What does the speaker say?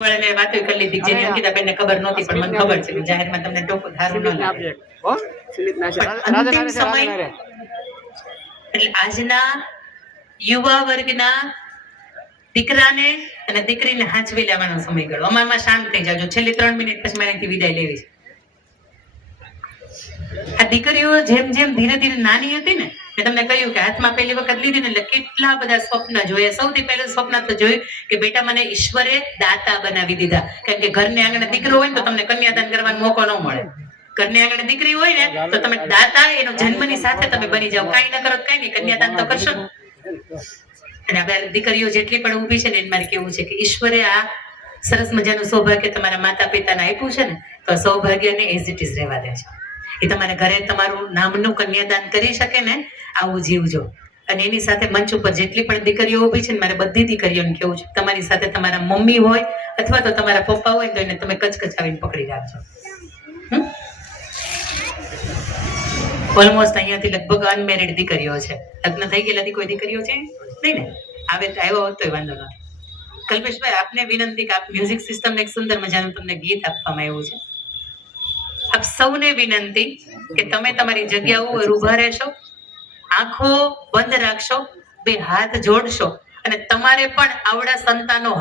વાળાને વાતો કરી લીધી જેની અંકિતાબેનને ખબર નહોતી પણ મને ખબર છે કે જાહેરમાં તમને ટોકો ધારું ન લાગે. અંતિમ સમય એટલે આજના યુવા વર્ગના દીકરાને અને દીકરીને હાંચવી લેવાનો સમયગાળો. અમારમાં શાંત થઈ જાજો, છેલ્લી 3 મિનિટ પછી મારાથી વિદાય લેવી છે. આ દીકરીઓ જેમ જેમ ધીરે ધીરે નાની હતી ને, મેં તમને કહ્યું કે હાથમાં પહેલી વખત લીધી ને એટલે કેટલા બધા સ્વપ્ન જોયા. સૌથી પહેલું સ્વપ્ન તો જોયું કે બેટા મને ઈશ્વરે દાતા બનાવી દીધા. કારણ કે ઘરને આંગણે દીકરો હોય ને તો તમને કન્યાદાન કરવાનો મોકો ન મળે. ઘરને આંગણે દીકરી હોય ને તો તમે દાતા એનો જન્મની સાથે તમે બની જાઓ. કાંઈ ન કરો કાંઈ નહીં, કન્યાદાન તો કરશો ને. અને આપણે દીકરીઓ જેટલી પણ ઊભી છે ને એને મારે કેવું છે કે ઈશ્વરે આ સરસ મજાનું સૌભાગ્ય તમારા માતા પિતાને આપ્યું છે ને, તો આ સૌભાગ્યને એઝ ઇટ ઇઝ રહેવા દે છે. એ તમારા ઘરે તમારું નામનું કન્યાદાન કરી શકે ને આવું જીવજો. અને એની સાથે મંચ ઉપર જેટલી પણ દીકરીઓ ઊભી છે ને, મારે બધી દીકરીઓને કેવું છે, તમારી સાથે તમારા મમ્મી હોય અથવા તો તમારા પપ્પા હોય તો એને તમે કચકચાવીને પકડી રાખજો. ઓલમોસ્ટ અહીંયાથી લગભગ અનમેરિડ દીકરીઓ છે. લગ્ન થઈ ગયેલા કોઈ દીકરીઓ છે નહીં ને? આવે તો આવ્યો હોત તોય વાંધો નથી. કલ્પેશભાઈ, આપને વિનંતી કે આપ મ્યુઝિક સિસ્ટમ એક સુંદર મજાનું તમને ગીત આપવામાં આવ્યું છે. આપ સૌને વિનંતી કે તમે તમારી જગ્યાઓ ઉપર ઊભા રહેશો, આંખો બંધ રાખશો, બે હાથ જોડશો અને તમારે પણ આવડા સંતાનો